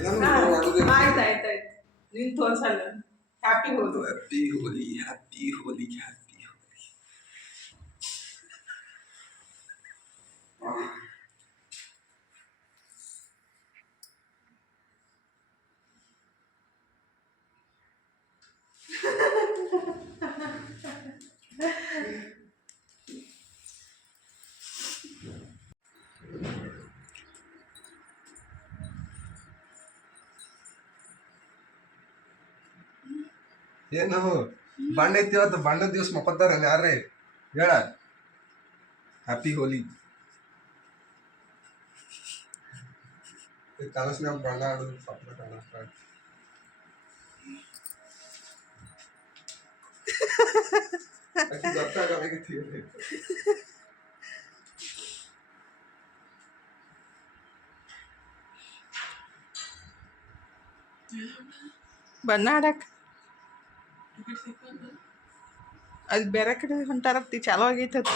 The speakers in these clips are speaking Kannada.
ಆಯ್ತು ಆಯ್ತು ನೀನು ತೋರ್ಸಲ್ಲ. ಹ್ಯಾಪಿ ಹೋಲಿ. ಹ್ಯಾಪಿ ಹೋಲಿ ಹ್ಯಾಪಿ ಹೋಲಿ ಹ್ಯಾಪಿ ಹೋಲಿ. ಏನು ಬಣ್ಣ ಐತಿ ಇವತ್ತು? ಬಣ್ಣದ ದಿವಸ ಮಕ್ಕೋತಾರ ಯಾರೇ ಹೇಳ ಹ್ಯಾಪಿ ಹೋಲಿ. ಕನಸ್ನಾಗ ಬಣ್ಣ ಆಡೋದು ಸ್ವಪ್ನ ಕಾಣ. ಗೊತ್ತಾಗಲಾಗೈತಿ. ಬಣ್ಣ ಆಡಕ್ಕೆ ಅದು ಬೇರೆ ಕಡೆ ಹೊಂಟಾರತ್ತಿ ಚಾಲೂ ಆಗೈತೆ ಅದು.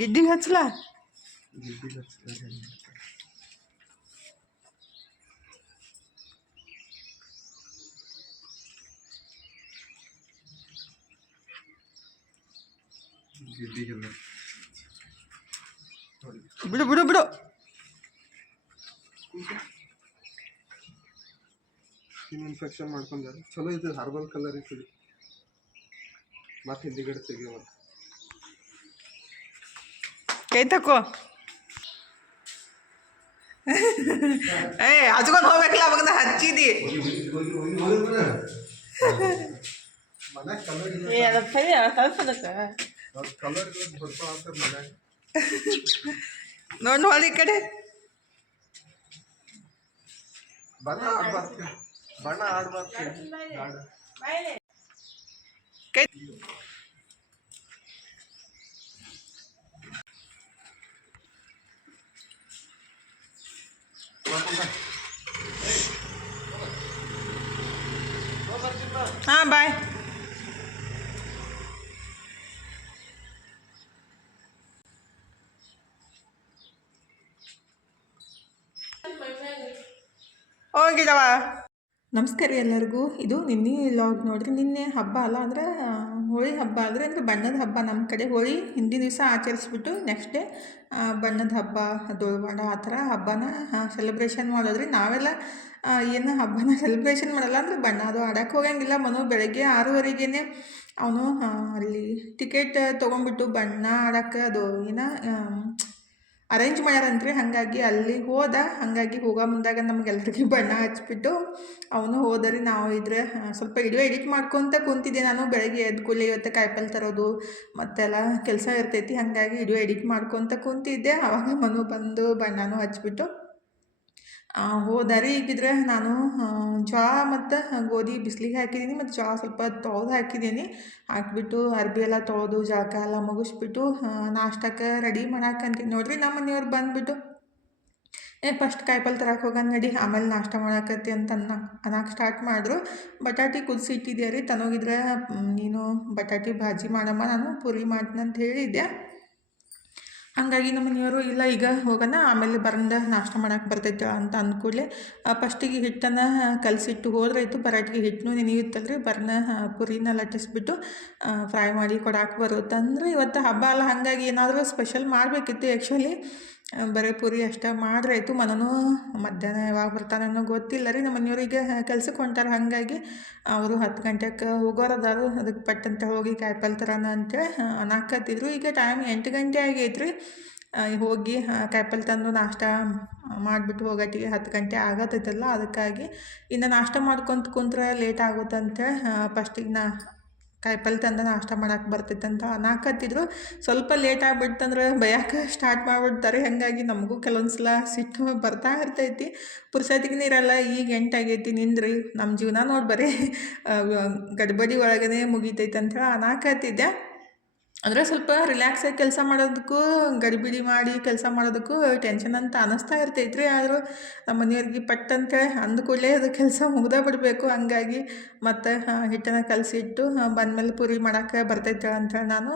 ಗಿಡ್ಡಿಗೆ ಹಚ್ಚಲ. ಬಿಡು ಬಿಡು ಬಿಡು. ಇನ್ಫೆಕ್ಷನ್ ಮಾಡ್ಕೊಂಡ್ರೆ ಚಲೋ ಇದೆ. ಹರ್ಬಲ್ ಕಲರ್ ಇರ್ತದೆ. ಮತ್ತೆ ಹಿಂದಿಗಡೆ ತೆಗಿಯೋ ಕೈ ತಕೋ. ಹಚ್ಕೊಂಡು ಹೋಗ್ಬೇಕಲ್ಲ ಅವಾಗ ಹಚ್ಚಿದಿ. ನೋಡಿ ನೋಡಿ ಈ ಕಡೆ ಬಣ್ಣ ಆಡ್ಬಾರ್ದು. ಬಣ್ಣ ಆಡ್ಬಾರ್ದು. ಕೈ ಹಾಂ ಬಾಯ್. ಹೋಗಿದವ. ನಮಸ್ಕಾರ ರೀ ಎಲ್ಲರಿಗೂ. ಇದು ನಿನ್ನೆ ಲಾಗ್ ನೋಡಿರಿ. ನಿನ್ನೆ ಹಬ್ಬ ಅಲ್ಲ ಅಂದ್ರೆ ಹೋಳಿ ಹಬ್ಬ ಅಂದರೆ ಬಣ್ಣದ ಹಬ್ಬ. ನಮ್ಮ ಕಡೆ ಹೋಳಿ ಹಿಂದಿನ ದಿವಸ ಆಚರಿಸ್ಬಿಟ್ಟು ನೆಕ್ಸ್ಟ್ ಡೇ ಬಣ್ಣದ ಹಬ್ಬ ದೋಳ್ವಾಡ ಆ ಥರ ಹಬ್ಬನ ಸೆಲೆಬ್ರೇಷನ್ ಮಾಡೋದ್ರಿ. ನಾವೆಲ್ಲ ಏನು ಹಬ್ಬನ ಸೆಲೆಬ್ರೇಷನ್ ಮಾಡಲ್ಲ ಅಂದರೆ ಬಣ್ಣ ಅದು ಆಡೋಕ್ಕೆ ಹೋಗಂಗಿಲ್ಲ. ಬೆಳಗ್ಗೆ 6:30ಗೆ ಅವನು ಅಲ್ಲಿ ಟಿಕೆಟ್ ತೊಗೊಂಡ್ಬಿಟ್ಟು ಬಣ್ಣ ಆಡೋಕ್ಕೆ ಅದು ಏನೋ ಅರೇಂಜ್ ಮಾಡ್ಯಾರಂತ್ರಿ. ಹಾಗಾಗಿ ಅಲ್ಲಿ ಹೋದ. ಹಾಗಾಗಿ ಹೋಗೋ ಮುಂದಾಗ ನಮಗೆಲ್ರಿಗೂ ಬಣ್ಣ ಹಚ್ಬಿಟ್ಟು ಅವನು ಹೋದರಿ. ನಾವು ಇದ್ರೆ ಸ್ವಲ್ಪ ವಿಡಿಯೋ ಎಡಿಟ್ ಮಾಡ್ಕೊತ ಕುಂತಿದ್ದೆ ನಾನು. ಬೆಳಗ್ಗೆ ಎದ್ದು ಕೂಡಲೇ ಇವತ್ತು ಕಾಯಿಪಲ್ಲೆ ತರೋದು ಮತ್ತೆಲ್ಲ ಕೆಲಸ ಇರ್ತೈತಿ. ಹಾಗಾಗಿ ವಿಡಿಯೋ ಎಡಿಟ್ ಮಾಡ್ಕೊತ ಕುಂತಿದ್ದೆ. ಆವಾಗ ಮನು ಬಂದು ಬಣ್ಣನೂ ಹಚ್ಬಿಟ್ಟು ಹೋದಾರಿ. ಈಗಿದ್ರೆ ನಾನು ಜೋಳ ಮತ್ತು ಗೋಧಿ ಬಿಸಿಲಿಗೆ ಹಾಕಿದ್ದೀನಿ. ಮತ್ತು ಜೋಳ ಸ್ವಲ್ಪ ತೊಳೆದು ಹಾಕಿದ್ದೀನಿ. ಹಾಕಿಬಿಟ್ಟು ಅರ್ಬಿ ಎಲ್ಲ ತೊಳೆದು ಜಳಕ ಎಲ್ಲ ಮುಗಿಸ್ಬಿಟ್ಟು ನಾಷ್ಟಕ್ಕೆ ರೆಡಿ ಮಾಡಾಕಂತೀನಿ ನೋಡಿರಿ. ನಮ್ಮ ಮನೆಯವ್ರು ಬಂದುಬಿಟ್ಟು ಫಸ್ಟ್ ಕಾಯಿಪಲ್ಲೆ ತರಕ್ಕೆ ಹೋಗೋಣ ನಡಿ, ಆಮೇಲೆ ನಾಷ್ಟ ಮಾಡಾಕತ್ತಿ ಅಂತ ಅನ್ನಕ್ಕೆ ಸ್ಟಾರ್ಟ್ ಮಾಡಿದ್ರು. ಬಟಾಟಿ ಕುದಿಸಿ ಇಟ್ಟಿದ್ದೆ ರೀ. ತನೋಗಿದ್ರೆ ನೀನು ಬಟಾಟಿ ಭಾಜಿ ಮಾಡಮ್ಮ, ನಾನು ಪೂರಿ ಮಾಡ್ತೀನಿ ಅಂತ ಹೇಳಿದ್ದೆ. ಹಾಗಾಗಿ ನಮ್ಮ ಮನೆಯವರು ಇಲ್ಲ ಈಗ ಹೋಗೋಣ ಆಮೇಲೆ ಬರಂದ ನಾಷ್ಟ ಮಾಡಕ್ಕೆ ಬರ್ತೈತೆ ಅಂತ ಅಂದ್ಕೂಡಲೇ ಫಸ್ಟಿಗೆ ಹಿಟ್ಟನ್ನು ಕಲಸಿಟ್ಟು ಹೋದ್ರಾಯ್ತು. ಪರಾಟಿಗೆ ಹಿಟ್ಟನ್ನು ನೆನೆಯುತ್ತಲ್ರಿ. ಬರ್ನ ಪುರಿನ ಲಟ್ಟಿಸ್ಬಿಟ್ಟು ಫ್ರೈ ಮಾಡಿ ಕೊಡಕ್ಕೆ ಬರುತ್ತಂದ್ರೆ ಇವತ್ತು ಹಬ್ಬ ಅಲ್ಲ. ಹಾಗಾಗಿ ಏನಾದರೂ ಸ್ಪೆಷಲ್ ಮಾಡಬೇಕಿತ್ತು. ಆ್ಯಕ್ಚುಲಿ ಬರೀ ಪುರಿ ಅಷ್ಟೇ ಮಾಡ್ರಾಯ್ತು. ಮನೂ ಮಧ್ಯಾಹ್ನ ಯಾವಾಗ ಬರ್ತಾನೋ ಗೊತ್ತಿಲ್ಲ ರೀ. ನಮ್ಮ ಮನೆಯವ್ರಿಗೆ ಕೆಲ್ಸಕ್ಕೆ ಹೊಂಟಾರೆ. ಹಾಗಾಗಿ ಅವರು 10 ಗಂಟೆಗೆ ಹೋಗೋರದಾರು. ಅದಕ್ಕೆ ಪಟ್ಟಂತ ಹೋಗಿ ಕಾಯಿಪಲ್ಲೆ ತರೋಣ ಅಂತೇಳಿ ಅನ್ನಕತ್ತಿದ್ರು. ಈಗ ಟೈಮ್ 8 ಗಂಟೆ ಆಗೈತ್ರಿ. ಹೋಗಿ ಕಾಯಿಪಲ್ಲೆ ತಂದು ನಾಷ್ಟ ಮಾಡಿಬಿಟ್ಟು ಹೋಗೋಟಿಗೆ 10 ಗಂಟೆ ಆಗತ್ತೈತಲ್ಲ. ಅದಕ್ಕಾಗಿ ಇನ್ನು ನಾಷ್ಟ ಮಾಡ್ಕೊತ ಕುಂತ್ರೆ ಲೇಟ್ ಆಗುತ್ತಂತೇಳಿ ಫಸ್ಟಿಗೆ ಕಾಯಿಪಲ್ಲೆ ತಂದು ನಾಷ್ಟ ಮಾಡಕ್ಕೆ ಬರ್ತೈತಂತ ಅನ್ನಕತ್ತಿದ್ರು. ಸ್ವಲ್ಪ ಲೇಟ್ ಆಗಿಬಿಡ್ತಂದ್ರೆ ಬಯಕ್ಕೆ ಸ್ಟಾರ್ಟ್ ಮಾಡಿಬಿಡ್ತಾರೆ. ಹಾಗಾಗಿ ನಮಗೂ ಕೆಲವೊಂದು ಸಲ ಸಿಟ್ಟು ಬರ್ತಾ ಇರ್ತೈತಿ. ಪುರ್ಸೊತ್ತಿಗೆ ಇರಲ್ಲ. ಈಗ 8 ಆಗೈತಿ ನಿಂದ್ರಿ, ನಮ್ಮ ಜೀವನ ನೋಡಿ ಬರೀ ಗಡ್ಬಡಿ ಒಳಗೇ ಮುಗಿತೈತೆ ಅಂಥೇಳಿ ಅನ್ನಕತ್ತಿದ್ದೆ. ಅಂದರೆ ಸ್ವಲ್ಪ ರಿಲ್ಯಾಕ್ಸಾಗಿ ಕೆಲಸ ಮಾಡೋದಕ್ಕೂ ಗಡಿಬಿಡಿ ಮಾಡಿ ಕೆಲಸ ಮಾಡೋದಕ್ಕೂ ಟೆನ್ಷನ್ ಅಂತ ಅನ್ನಿಸ್ತಾ ಇರ್ತೈತೆ ರೀ. ಆದರೂ ನಮ್ಮ ಮನೆಯವ್ರಿಗೆ ಪಟ್ ಅಂತೇಳಿ ಅಂದ ಕೂಡಲೇ ಅದು ಕೆಲಸ ಮುಗ್ದೇ ಬಿಡಬೇಕು. ಹಂಗಾಗಿ ಮತ್ತು ಹಿಟ್ಟನ್ನು ಕಲಸಿಟ್ಟು ಬಂದಮೇಲೆ ಪೂರಿ ಮಾಡಕ್ಕೆ ಬರ್ತೈತೆ ಅಂತೇಳಿ ನಾನು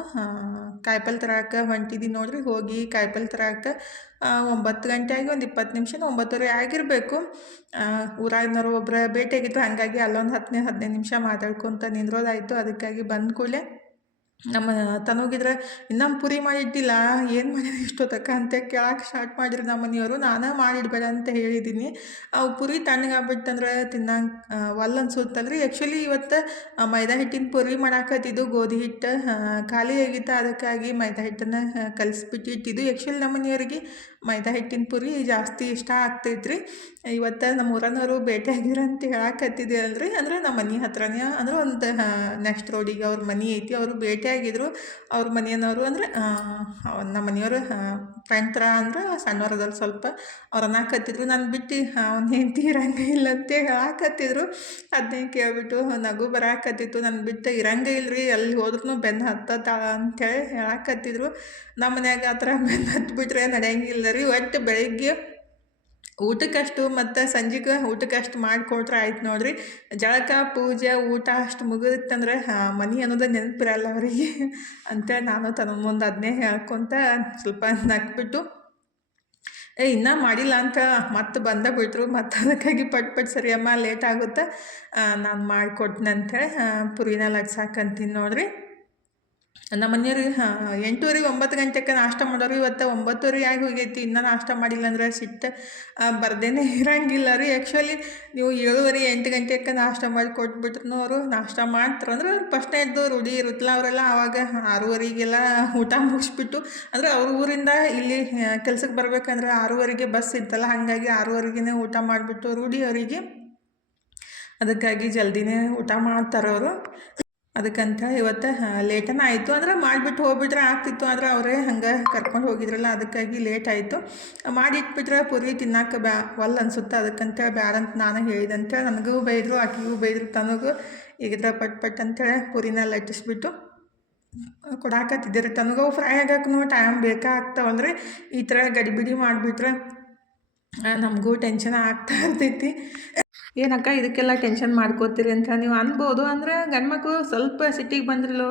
ಕಾಯಿಪಲ್ಲೆ ತರಕ್ಕೆ ಹೊಂಟಿದ್ದೀನಿ ನೋಡಿರಿ. ಹೋಗಿ ಕಾಯಿಪಲ್ಲೆ ತರಕ್ಕೆ 9 ಗಂಟೆ ಆಗಿ ಒಂದು 20 ನಿಮಿಷ 9:30 ಆಗಿರಬೇಕು. ಊರಾಗಿನವರು ಒಬ್ಬರು ಭೇಟಿಯಾಗಿದ್ರು. ಹಾಗಾಗಿ ಅಲ್ಲೊಂದು 10-15 ನಿಮಿಷ ಮಾತಾಡ್ಕೊತ ನಿಂದ್ರೋದಾಯಿತು. ಅದಕ್ಕಾಗಿ ಬಂದ ಕೂಡಲೇ ನಮ್ಮ ತನಗಿದ್ರೆ ಇನ್ನೂ ಪುರಿ ಮಾಡಿಟ್ಟಿಲ್ಲ, ಏನು ಮಾಡಿದೆ ಇಷ್ಟೊತ್ತಕ ಅಂತ ಕೇಳಕ್ಕೆ ಸ್ಟಾರ್ಟ್ ಮಾಡಿದ್ರು ನಮ್ಮ ಮನೆಯವರು. ನಾನೇ ಮಾಡಿಡಬೇಡ ಅಂತ ಹೇಳಿದ್ದೀನಿ. ಅವು ಪುರಿ ತಣ್ಣಗಾಗ್ಬಿಟ್ಟಂದ್ರೆ ತಿನ್ನಂಗೆ ಒಲ್ಲೆ ಅನ್ಸುತ್ತಲ್ರಿ. ಆ್ಯಕ್ಚುಲಿ ಇವತ್ತು ಮೈದಾ ಹಿಟ್ಟಿನ ಪುರಿ ಮಾಡಾಕತ್ತಿದ್ದು. ಗೋಧಿ ಹಿಟ್ಟು ಖಾಲಿ ಆಗಿತ್ತು, ಅದಕ್ಕಾಗಿ ಮೈದಾ ಹಿಟ್ಟನ್ನು ಕಲಿಸ್ಬಿಟ್ಟಿಟ್ಟಿದ್ದು. ಆ್ಯಕ್ಚುಲಿ ನಮ್ಮ ಮನೆಯವರಿಗೆ ಮೈದಾ ಹಿಟ್ಟಿನ ಪುರಿ ಜಾಸ್ತಿ ಇಷ್ಟ ಆಗ್ತೈತ್ರಿ. ಇವತ್ತು ನಮ್ಮ ಊರನವರು ಭೇಟಿಯಾಗಿದ್ರು ಅಂತ ಹೇಳಕತ್ತಿದ್ದೆ ಅಲ್ರಿ. ಅಂದರೆ ನಮ್ಮ ಮನೆ ಹತ್ರನೇ ಅಂದ್ರೆ ಒಂದು ನೆಕ್ಸ್ಟ್ ರೋಡಿಗೆ ಅವ್ರ ಮನೆ ಐತಿ. ಅವರು ಭೇಟಿಯಾಗಿದ್ರು. ಅವ್ರ ಮನೆಯವರು ಅಂದರೆ ನಮ್ಮ ಮನೆಯವರು ಫ್ರೆಂಡ್ ಥರ ಅಂದ್ರೆ ಸಣ್ಣವ್ರು ಅದಾರ ಸ್ವಲ್ಪ. ಅವ್ರು ಅನ್ನಕತ್ತಿದ್ರು ನಾನು ಬಿಟ್ಟು ಅವ್ನ ಹೆಂಡತಿ ಇರಂಗೆ ಇಲ್ಲ ಅಂತ ಹೇಳಾಕತ್ತಿದ್ರು. ಅದನ್ನೇ ಕೇಳಿಬಿಟ್ಟು ನಗು ಬರಾಕತ್ತಿತ್ತು. ನನ್ನ ಬಿಟ್ಟು ಇರಂಗೆ ಇಲ್ರಿ, ಎಲ್ಲಿ ಹೋದ್ರೂ ಬೆನ್ನು ಹತ್ತತ್ತಾಳ ಅಂಥೇಳಿ ಹೇಳಾಕತ್ತಿದ್ರು. ನಮ್ಮ ಮನ್ಯಾಗ ಆ ಥರ ಬೆನ್ನು ಹತ್ಬಿಟ್ರೆ ನಡೆಯಂಗಿಲ್ಲ ರೀ. ಒಟ್ಟು ಬೆಳಗ್ಗೆ ಊಟಕ್ಕಷ್ಟು ಮತ್ತು ಸಂಜೆಗೆ ಊಟಕ್ಕಷ್ಟು ಮಾಡಿಕೊಟ್ರೆ ಆಯ್ತು ನೋಡಿರಿ. ಜಳಕ ಪೂಜೆ ಊಟ ಅಷ್ಟು ಮುಗಿದಿತ್ತಂದ್ರೆ ಮನೆ ಅನ್ನೋದು ನೆನಪಿರಲ್ಲ ಅವರಿಗೆ ಅಂತೇಳಿ ನಾನು ತನ್ನ ಮುಂದೆ ಅದನ್ನೇ ಹೇಳ್ಕೊತ ಸ್ವಲ್ಪ ನಕ್ಬಿಟ್ಟು ಇನ್ನೂ ಮಾಡಿಲ್ಲ ಅಂತ ಮತ್ತೆ ಬಂದೇ ಬಿಟ್ರು. ಮತ್ತು ಅದಕ್ಕಾಗಿ ಪಟ್ ಸರಿ ಅಮ್ಮ ಲೇಟ್ ಆಗುತ್ತೆ, ನಾನು ಮಾಡಿಕೊಡ್ತೀನಿ ಅಂಥೇಳಿ ಪುರಿನ ಲಟ್ಸಾಕಂತೀನಿ ನೋಡಿರಿ. ನಮ್ಮ ಮನೆಯವ್ರಿಗೆ 8:30 9 ಗಂಟೆಗೆ ನಾಷ್ಟ ಮಾಡೋರು. ಇವತ್ತು 9:30 ಆಗಿ ಹೋಗೈತಿ, ಇನ್ನೂ ನಾಷ್ಟ ಮಾಡಿಲ್ಲ ಅಂದ್ರೆ ಸಿಟ್ಟು ಬರ್ದೇನೆ ಇರಂಗಿಲ್ಲ ರೀ. ಆ್ಯಕ್ಚುಲಿ ನೀವು 7:30 8 ಗಂಟೆಗೆ ನಾಷ್ಟ ಮಾಡಿ ಕೊಟ್ಬಿಟ್ರು ಅವರು ನಾಷ್ಟ ಮಾಡ್ತಾರೆ. ಅಂದ್ರೆ ಅವ್ರು ಫಸ್ಟ್ನೇ ಎದ್ದು ರೂಢಿ ಇರುತ್ತಲ್ಲ ಅವರೆಲ್ಲ. ಆವಾಗ 6:30ಗೆಲ್ಲ ಊಟ ಮುಗಿಸ್ಬಿಟ್ಟು, ಅಂದರೆ ಅವ್ರ ಊರಿಂದ ಇಲ್ಲಿ ಕೆಲ್ಸಕ್ಕೆ ಬರ್ಬೇಕಂದ್ರೆ 6:30ಗೆ ಬಸ್ ಇತ್ತಲ್ಲ, ಹಾಗಾಗಿ 6:30ಗೆ ಊಟ ಮಾಡಿಬಿಟ್ಟು ರೂಢಿ ಅವರಿಗೆ. ಅದಕ್ಕಾಗಿ ಜಲ್ದಿನೇ ಊಟ ಮಾಡ್ತಾರೆ ಅವರು. ಅದಕ್ಕಂತ ಇವತ್ತು ಲೇಟನೇ ಆಯಿತು. ಅಂದ್ರೆ ಮಾಡಿಬಿಟ್ಟು ಹೋಗ್ಬಿಟ್ರೆ ಆಗ್ತಿತ್ತು, ಆದರೆ ಅವರೇ ಹಂಗೆ ಕರ್ಕೊಂಡು ಹೋಗಿದ್ರಲ್ಲ, ಅದಕ್ಕಾಗಿ ಲೇಟ್ ಆಯಿತು. ಮಾಡಿಟ್ಬಿಟ್ರೆ ಪುರಿ ತಿನ್ನಕ್ಕೆ ಒಲ್ಲೆ ಅನ್ಸುತ್ತೆ. ಅದಕ್ಕಂತೇಳಿ ಬ್ಯಾಡ ಅಂತ ನಾನು ಹೇಳಿದೆ ಅಂತೇಳಿ ನನಗೂ ಬೈದರು, ಆಕೆಗೂ ಬೈದರು, ತನಗೂ. ಈಗಿದ್ರೆ ಪಟ್ ಅಂತೇಳಿ ಪುರಿನ ಲಟ್ಟಿಸ್ಬಿಟ್ಟು ಕೊಡಾಕತ್ತಿದ್ದಾರೆ. ತನಗೂ ಫ್ರೈ ಆಗಕ್ಕೂ ಟೈಮ್ ಬೇಕಾಗ್ತಾವಲ್ರಿ. ಈ ಥರ ಗಡಿಬಿಡಿ ಮಾಡಿಬಿಟ್ರೆ ನಮಗೂ ಟೆನ್ಷನ್ ಆಗ್ತಾ ಇರ್ತೈತಿ. ಏನಕ್ಕ ಇದಕ್ಕೆಲ್ಲ ಟೆನ್ಷನ್ ಮಾಡ್ಕೋತೀರಿ ಅಂತ ನೀವು ಅನ್ಬೋದು. ಅಂದರೆ ಗಂಡ್ಮಕ್ಳು ಸ್ವಲ್ಪ ಸಿಟ್ಟಿಗೆ ಬಂದ್ರಲ್ಲೋ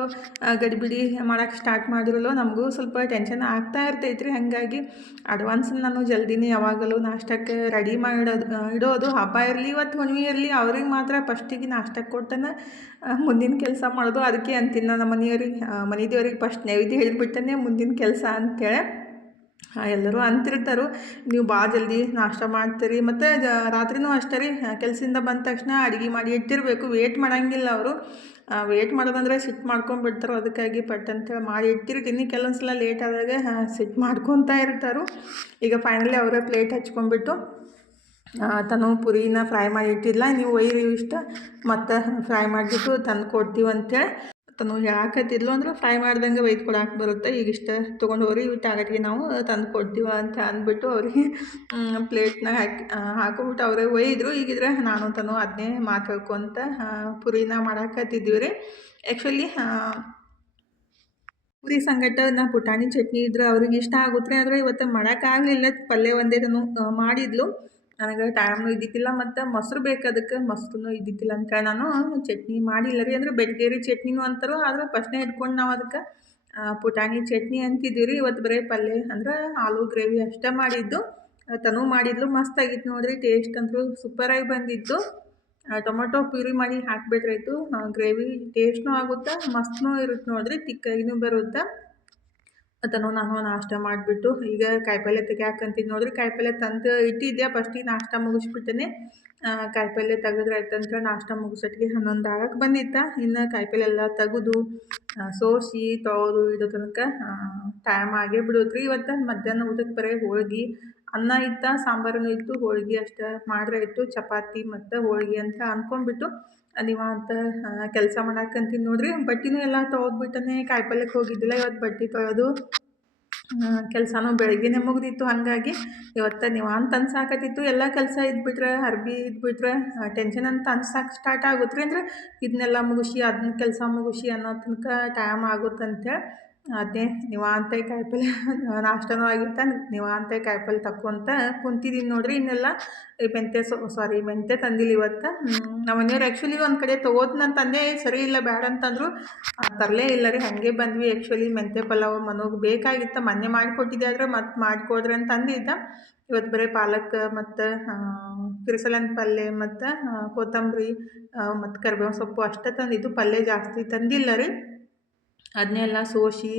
ಗಡಿಬಿಡಿ ಮಾಡೋಕ್ಕೆ ಸ್ಟಾರ್ಟ್ ಮಾಡಿರಲ್ಲೋ ನಮಗೂ ಸ್ವಲ್ಪ ಟೆನ್ಷನ್ ಆಗ್ತಾ ಇರ್ತೈತ್ರಿ. ಹಾಗಾಗಿ ಅಡ್ವಾನ್ಸ್ ನಾನು ಜಲ್ದಿನೇ ಯಾವಾಗಲೂ ನಾಷ್ಟಕ್ಕೆ ರೆಡಿ ಇಡೋದು. ಹಬ್ಬ ಇರಲಿ ಇವತ್ತು ಹುಣ್ಣಿಮೆ ಇರಲಿ, ಅವ್ರಿಗೆ ಮಾತ್ರ ಫಸ್ಟಿಗೆ ನಾಷ್ಟಕ್ಕೆ ಕೊಟ್ಟನ ಮುಂದಿನ ಕೆಲಸ ಮಾಡೋದು. ಅದಕ್ಕೆ ಅಂತೀನಿ ನಾನು ನಮ್ಮ ಮನೆ ದೇವ್ರಿಗೆ ಫಸ್ಟ್ ನೈವೇದ್ಯ ಹೇಳಿಬಿಟ್ಟನೆ ಮುಂದಿನ ಕೆಲಸ ಅಂಥೇಳಿ. ಎಲ್ಲರೂ ಅಂತಿರ್ತಾರೆ, ನೀವು ಭಾಳ ಜಲ್ದಿ ನಾಷ್ಟ ಮಾಡ್ತೀರಿ. ಮತ್ತು ರಾತ್ರಿನೂ ಅಷ್ಟೇ ರೀ, ಕೆಲಸದಿಂದ ಬಂದ ತಕ್ಷಣ ಅಡುಗೆ ಮಾಡಿ ಇಟ್ಟಿರಬೇಕು. ವೇಟ್ ಮಾಡೋಂಗಿಲ್ಲ ಅವರು. ವೇಟ್ ಮಾಡೋದಂದ್ರೆ ಸಿಟ್ಟು ಮಾಡ್ಕೊಂಡ್ಬಿಡ್ತಾರೆ. ಅದಕ್ಕಾಗಿ ಪಟ್ ಅಂತೇಳಿ ಮಾಡಿ ಇಟ್ಟಿರ್ತೀನಿ. ಕೆಲವೊಂದು ಸಲ ಲೇಟ್ ಆದಾಗ ಸಿಟ್ಟು ಮಾಡ್ಕೊತಾ ಇರ್ತಾರೆ. ಈಗ ಫೈನಲಿ ಅವರೇ ಪ್ಲೇಟ್ ಹಚ್ಕೊಂಡ್ಬಿಟ್ಟು ತನು ಪುರಿನ ಫ್ರೈ ಮಾಡಿ ಇಟ್ಟಿಲ್ಲ, ನೀವು ಒಯ್ಯಿರಿ ಇಷ್ಟ ಮತ್ತು ಫ್ರೈ ಮಾಡಿಬಿಟ್ಟು ತಂದು ಕೊಡ್ತೀವಿ ಅಂಥೇಳಿ ತನು ಹೇಳಾಕತ್ತಿದ್ಲು. ಅಂದ್ರೆ ಫ್ರೈ ಮಾಡ್ದಂಗೆ ಒಯ್ದು ಕೊಡಾಕೆ ಬರುತ್ತೆ. ಈಗ ಇಷ್ಟ ತೊಗೊಂಡು ಹೋಗ್ರಿ, ಇವು ಟಾಗಟ್ಗೆ ನಾವು ತಂದು ಕೊಡ್ತೀವ ಅಂತ ಅಂದ್ಬಿಟ್ಟು ಅವ್ರಿಗೆ ಪ್ಲೇಟ್ನಾಗ ಹಾಕೊಂಬಿಟ್ಟು ಅವರೇ ಒಯ್ದರು. ಈಗಿದ್ರೆ ನಾನು ತನು ಅದನ್ನೇ ಮಾತಾಡ್ಕೊತ ಪುರಿನ ಮಾಡಾಕತ್ತಿದ್ದೀವಿ ರೀ. ಆ್ಯಕ್ಚುಲಿ ಪುರಿ ಸಂಗಟ ನಾ ಪುಟಾಣಿ ಚಟ್ನಿ ಇದ್ರೆ ಅವ್ರಿಗೆ ಇಷ್ಟ ಆಗುತ್ತೆ. ಆದರೆ ಇವತ್ತು ಮಾಡೋಕ್ಕಾಗಲಿಲ್ಲ, ಪಲ್ಯ ಒಂದೇ ತನು ಮಾಡಿದ್ಲು. ನನಗೆ ಟೈಮ್ನು ಇದ್ದಿದ್ದಿಲ್ಲ ಮತ್ತು ಮೊಸರು ಬೇಕು, ಅದಕ್ಕೆ ಮೊಸರು ಇದ್ದಿದ್ದಿಲ್ಲ ಅಂತೇಳಿ ನಾನು ಚಟ್ನಿ ಮಾಡಿಲ್ಲ ರೀ. ಅಂದರೆ ಬೆಟ್ಗೇರಿ ಚಟ್ನಿನೂ ಅಂತಾರೋ, ಆದರೆ ಫಸ್ಟ್ನೇ ಇಟ್ಕೊಂಡು ನಾವು ಅದಕ್ಕೆ ಪುಟಾಣಿ ಚಟ್ನಿ ಅಂತಿದ್ದೀವಿ ರೀ. ಇವತ್ತು ಬರೀ ಪಲ್ಯ ಅಂದ್ರೆ ಆಲೂ ಗ್ರೇವಿ ಅಷ್ಟೇ ಮಾಡಿದ್ದು. ತನು ಮಾಡಿದ್ಲು, ಮಸ್ತಾಗಿತ್ತು ನೋಡಿರಿ. ಟೇಸ್ಟ್ ಅಂತೂ ಸೂಪರಾಗಿ ಬಂದಿತ್ತು. ಟೊಮೊಟೊ ಪ್ಯೂರಿ ಮಾಡಿ ಹಾಕಿಬಿಟ್ರಾಯ್ತು. ಗ್ರೇವಿ ಟೇಸ್ಟ್ನೂ ಆಗುತ್ತೆ, ಮಸ್ತ್ನೂ ಇರುತ್ತೆ ನೋಡಿರಿ, ತಿಕ್ಕಾಗಿನೂ ಬರುತ್ತೆ. ಮತ್ತು ನಾನು ನಾಷ್ಟ ಮಾಡಿಬಿಟ್ಟು ಈಗ ಕಾಯಿಪಲ್ಯ ತೆಗ್ಯಾಕಂತೀನಿ ನೋಡಿರಿ. ಕಾಯಿಪಲ್ಯ ತಂದು ಇಟ್ಟಿದ್ದೆ, ಫಸ್ಟಿಗೆ ನಾಷ್ಟ ಮುಗಿಸ್ಬಿಟ್ಟೇನೆ ಕಾಯಿಪಲ್ಯ ತೆಗೆದ್ರೆ ಆಯ್ತು ಅಂತೇಳಿ ನಾಷ್ಟ ಮುಗಿಸೋಟ್ಟಿಗೆ 11 ಆಗಕ್ಕೆ ಬಂದಿತ್ತು. ಇನ್ನು ಕಾಯಿಪಲ್ಯ ಎಲ್ಲ ತೆಗೆದು ಸೋಸಿ ತೊಳೆದು ಇಡೋ ತನಕ ಟೈಮ್ ಆಗೇ ಬಿಡುತ್ತೆ ರೀ. ಇವತ್ತು ಮಧ್ಯಾಹ್ನ ಊಟಕ್ಕೆ ಬರೀ ಹೋಳ್ಗೆ ಅನ್ನ ಇತ್ತು, ಸಾಂಬಾರೂ ಇತ್ತು, ಹೋಳ್ಗೆ ಅಷ್ಟೇ ಮಾಡ್ರೆ ಇತ್ತು. ಚಪಾತಿ ಮತ್ತು ಹೋಳ್ಗೆ ಅಂತ ಅಂದ್ಕೊಂಡ್ಬಿಟ್ಟು ಅಂತ ಕೆಲಸ ಮಾಡಾಕಂತೀನಿ ನೋಡಿರಿ. ಬಟ್ಟೆನೂ ಎಲ್ಲ ತೊಳೆದ್ಬಿಟ್ಟನೆ, ಕಾಯಿಪಲ್ಯಕ್ಕೆ ಹೋಗಿದ್ದಿಲ್ಲ ಇವತ್ತು. ಬಟ್ಟೆ ತೊಳೆದು ಕೆಲಸನೂ ಬೆಳಗ್ಗೆನೇ ಮುಗಿದಿತ್ತು. ಹಾಗಾಗಿ ಇವತ್ತು ಅಂತ ಅನ್ಸಾಕತ್ತಿತ್ತು. ಎಲ್ಲ ಕೆಲಸ ಇದ್ಬಿಟ್ರೆ, ಅರ್ಬಿ ಇದ್ಬಿಟ್ರೆ ಟೆನ್ಷನ್ ಅಂತ ಅನ್ಸಕ್ಕೆ ಸ್ಟಾರ್ಟ್ ಆಗುತ್ತೆ ರೀ. ಅಂದರೆ ಇದನ್ನೆಲ್ಲ ಮುಗಿಸಿ ಅದನ್ನ ಕೆಲಸ ಮುಗಿಸಿ ಅನ್ನೋ ತನಕ ಟೈಮ್ ಆಗುತ್ತಂತೇಳಿ ಅದೇ ನಿವಾಂತ ಕಾಯಿಪಲ್ಲೆ ನಾಷ್ಟನೂ ಆಗಿತ್ತ ನಿವಾಂತ ಕಾಯಿಪಲ್ಲೆ ತಕ್ಕೊಂತ ಕುಂತಿದ್ದೀನಿ ನೋಡ್ರಿ. ಇನ್ನೆಲ್ಲ ಈ ಮೆಂತ್ಯ ತಂದಿಲ್ಲ ಇವತ್ತು. ನಮ್ಮ ಮನೆಯವ್ರು ಆ್ಯಕ್ಚುಲಿ ಒಂದು ಕಡೆ ತೊಗೋತೀನಿ ತಂದೆ ಸರಿ ಇಲ್ಲ ಬ್ಯಾಡ ಅಂತಂದರು. ತರಲೇ ಇಲ್ಲ ರೀ, ಹಾಗೆ ಬಂದ್ವಿ. ಆ್ಯಕ್ಚುಲಿ ಮೆಂತ್ಯ ಪಲಾವ್ ಮನೋಗೆ ಬೇಕಾಗಿತ್ತು, ಮೊನ್ನೆ ಮಾಡಿಕೊಟ್ಟಿದ್ದೆ ಆದ್ರೆ ಮತ್ತೆ ಮಾಡಿಕೊಡ್ರಿ ಅಂತ ಅಂದಿದ್ದ. ಇವತ್ತು ಬರೀ ಪಾಲಕ್ ಮತ್ತು ಕಿರ್ಸಲನ್ ಪಲ್ಯ ಮತ್ತು ಕೊತ್ತಂಬರಿ ಮತ್ತು ಕರಿಬೇವು ಸೊಪ್ಪು ಅಷ್ಟೇ ತಂದಿದ್ದು, ಪಲ್ಯ ಜಾಸ್ತಿ ತಂದಿಲ್ಲ ರೀ. ಅದನ್ನೆಲ್ಲ ಸೋಸಿ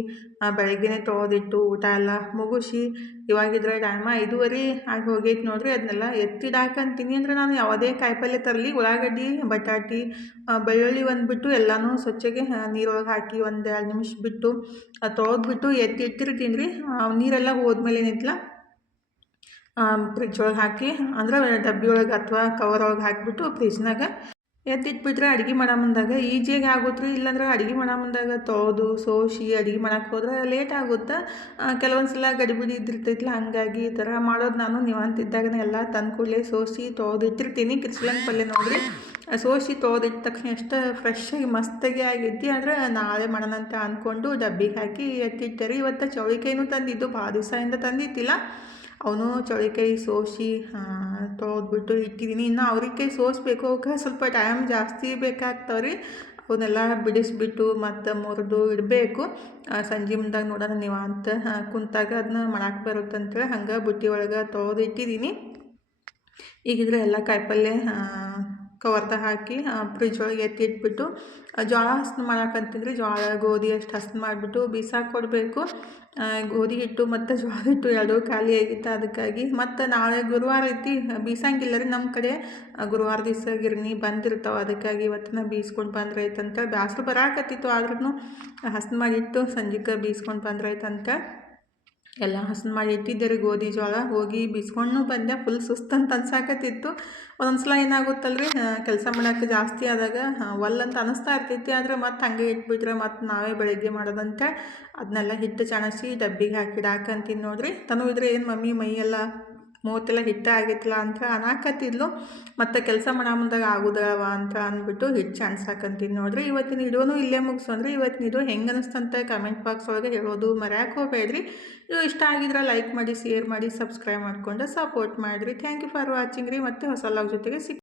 ಬೆಳಗ್ಗೆನೇ ತೊಳೆದಿಟ್ಟು ಊಟ ಎಲ್ಲ ಮುಗಿಸಿ ಇವಾಗಿದ್ರೆ ಟೈಮ 5:30 ಆಗಿ ಹೋಗೈತೆ ನೋಡ್ರಿ. ಅದನ್ನೆಲ್ಲ ಎತ್ತಿಡಾಕಂತೀನಿ. ಅಂದರೆ ನಾನು ಯಾವುದೇ ಕಾಯಿಪಲ್ಯ ತರಲಿ ಉಳ್ಳಾಗಡ್ಡಿ, ಬಟಾಟಿ, ಬೆಳ್ಳುಳ್ಳಿ ಬಿಟ್ಟು ಎಲ್ಲನೂ ಸ್ವಚ್ಛಗೆ ನೀರೊಳಗೆ ಹಾಕಿ 1-2 ನಿಮಿಷ ಬಿಟ್ಟು ತೊಳೆದ್ಬಿಟ್ಟು ಎತ್ತಿಟ್ಟಿರ್ತೀನಿ ರೀ. ನೀರೆಲ್ಲ ಹೋದ್ಮೇಲೆ ಏನೈತಲ್ಲ ಫ್ರಿಜ್ ಒಳಗೆ ಹಾಕಿ, ಅಂದ್ರೆ ಡಬ್ಬಿ ಒಳಗೆ ಅಥವಾ ಕವರ್ ಒಳಗೆ ಹಾಕಿಬಿಟ್ಟು ಫ್ರಿಜ್ನಾಗ ಎತ್ತಿಟ್ಬಿಟ್ರೆ ಅಡುಗೆ ಮಾಡೋ ಮುಂದಾಗ ಈಜಿಯಾಗಿ ಆಗುತ್ತೆ ರೀ. ಇಲ್ಲಾಂದ್ರೆ ಅಡುಗೆ ಮಾಡೋ ಮುಂದಾಗ ತೊಳೆದು ಸೋಸಿ ಅಡುಗೆ ಮಾಡಕ್ಕೆ ಹೋದ್ರೆ ಲೇಟ್ ಆಗುತ್ತೆ. ಕೆಲವೊಂದು ಸಲ ಗಡಿಬಿಡಿ ಇದ್ದಿರ್ತೈತಿಲ್ಲ, ಹಂಗಾಗಿ ಈ ಥರ ಮಾಡೋದು ನಾನು. ನೀವಂತಿದ್ದಾಗನೇ ಎಲ್ಲ ತಂದು ಕೂಡಲೇ ಸೋಸಿ ತೊಳೆದಿಟ್ಟಿರ್ತೀನಿ. ಕಿರ್ಸಲಂಗ್ ಪಲ್ಯ ನೋಡಿರಿ, ಸೋಸಿ ತೊಳೆದಿಟ್ಟ ತಕ್ಷಣ ಎಷ್ಟು ಫ್ರೆಶ್ಶಾಗಿ ಮಸ್ತಾಗಿ ಆಗೈತಿ. ಆದರೆ ನಾಳೆ ಮಾಡೋಣಂತ ಅಂದ್ಕೊಂಡು ಡಬ್ಬಿಗೆ ಹಾಕಿ ಎತ್ತಿಟ್ಟೆ ರೀ. ಇವತ್ತು ಚೌಳಿಕಾಯಿನೂ ತಂದಿದ್ದು, ಭಾಳ ದಿವಸದಿಂದ ತಂದಿತ್ತಿಲ್ಲ. ಅವನು ಚೌಳಿಕಾಯಿ ಸೋಸಿ ತೊಳೆದ್ಬಿಟ್ಟು ಇಟ್ಟಿದ್ದೀನಿ. ಇನ್ನು ಅವ್ರಿಕಾಯಿ ಸೋಸಬೇಕು, ಅವಕ್ಕೆ ಸ್ವಲ್ಪ ಟೈಮ್ ಜಾಸ್ತಿ ಬೇಕಾಗ್ತಾವೆ ರೀ. ಅವನ್ನೆಲ್ಲ ಬಿಡಿಸ್ಬಿಟ್ಟು ಮತ್ತು ಮುರಿದು ಇಡಬೇಕು. ಸಂಜೆ ಮುಂದಾಗ ನೋಡೋಣ ನೀವು ಅಂತ ಕುಂತಾಗ ಅದನ್ನ ಮಾಡಕ್ಕೆ ಬರುತ್ತೆ ಅಂತೇಳಿ ಹಂಗೆ ಬುಟ್ಟಿ ಒಳಗೆ ತೊಳೆದು ಇಟ್ಟಿದ್ದೀನಿ. ಈಗಿದ್ರೆ ಎಲ್ಲ ಕಾಯಿಪಲ್ಯ ಕವರ್ದಾಗ ಹಾಕಿ ಫ್ರಿಜ್ ಒಳಗೆ ಎತ್ತಿಟ್ಬಿಟ್ಟು ಜೋಳ ಹಸನು ಮಾಡಕ್ಕಂತಿದ್ರಿ. ಜೋಳ ಗೋಧಿ ಅಷ್ಟು ಹಸನು ಮಾಡಿಬಿಟ್ಟು ಬೀಸಾಕಿ ಕೊಡಬೇಕು. ಗೋಧಿ ಹಿಟ್ಟು ಮತ್ತು ಜೋಳ ಹಿಟ್ಟು ಎರಡೂ ಖಾಲಿ ಆಗಿತ್ತು. ಅದಕ್ಕಾಗಿ ಮತ್ತು ನಾಳೆ ಗುರುವಾರ ಐತಿ, ಬೀಸಂಗಿಲ್ಲ ರೀ ನಮ್ಮ ಕಡೆ. ಗುರುವಾರ ದಿವಸ ಗಿರಣಿ ಬಂದಿರ್ತಾವೆ. ಅದಕ್ಕಾಗಿ ಇವತ್ತಿನ ಬೀಸ್ಕೊಂಡು ಬಂದ್ರೆ ಐತಂತ ಬ್ಯಾಸ್ರು ಬರಾಕತ್ತಿತ್ತು. ಆದ್ರೂ ಹಸನು ಮಾಡಿಟ್ಟು ಸಂಜೆಗೆ ಬೀಸ್ಕೊಂಡು ಬಂದ್ರೆ ಐತಂತ ಎಲ್ಲ ಹಸನು ಮಾಡಿ ಇಟ್ಟಿದ್ದೆ ರೀ. ಗೋಧಿ ಜೋಳ ಹೋಗಿ ಬೀಸ್ಕೊಂಡು ಬಂದೆ. ಫುಲ್ ಸುಸ್ತಂತ ಅನ್ಸಾಕತ್ತಿತ್ತು. ಒಂದೊಂದು ಸಲ ಏನಾಗುತ್ತಲ್ರಿ, ಕೆಲಸ ಮಾಡೋಕ್ಕೆ ಜಾಸ್ತಿ ಆದಾಗ ಒಲ್ಲಂತ ಅನ್ನಿಸ್ತಾ ಇರ್ತೈತಿ. ಆದರೆ ಮತ್ತು ಹಂಗೆ ಇಟ್ಬಿಟ್ರೆ ಮತ್ತು ನಾವೇ ಬೆಳಗ್ಗೆ ಮಾಡೋದಂತ ಅದನ್ನೆಲ್ಲ ಹಿಟ್ಟು ಚಣಸಿ ಡಬ್ಬಿಗೆ ಹಾಕಿಡಾಕಂತೀನಿ ನೋಡ್ರಿ. ತನು ಇದ್ರೆ ಏನು ಮಮ್ಮಿ ಮೈಯೆಲ್ಲ ಮೂವತ್ತೆಲ್ಲ ಹಿಟ್ಟು ಆಗೈತಿಲ್ಲ ಅಂತ ಅನ್ನಾಕತ್ತಿದ್ಲು. ಮತ್ತು ಕೆಲಸ ಮಾಡೋ ಮುಂದಾಗ ಆಗುದವ ಅಂತ ಅಂದ್ಬಿಟ್ಟು ಹಿಟ್ಟು ಚಣಸಾಕಂತೀನಿ ನೋಡ್ರಿ. ಇವತ್ತಿನ ವಿಡಿಯೋನು ಇಲ್ಲೇ ಮುಗಿಸೋನ್ರಿ. ಇವತ್ತಿನ ವಿಡಿಯೋ ಹೆಂಗೆ ಅನ್ನಿಸ್ತಂತ ಕಮೆಂಟ್ ಬಾಕ್ಸ್ ಒಳಗೆ ಹೇಳೋದು ಮರ್ಯಾಕೆ ಹೋಗಬೇಡ್ರಿ. ಇದು ಇಷ್ಟ ಆಗಿದ್ರೆ ಲೈಕ್ ಮಾಡಿ, ಶೇರ್ ಮಾಡಿ, ಸಬ್ಸ್ಕ್ರೈಬ್ ಮಾಡಿಕೊಂಡು ಸಪೋರ್ಟ್ ಮಾಡಿರಿ. ಥ್ಯಾಂಕ್ ಯು ಫಾರ್ ವಾಚಿಂಗ್ ರೀ. ಮತ್ತೆ ಹೊಸ ಲಾಗ್ ಜೊತೆಗೆ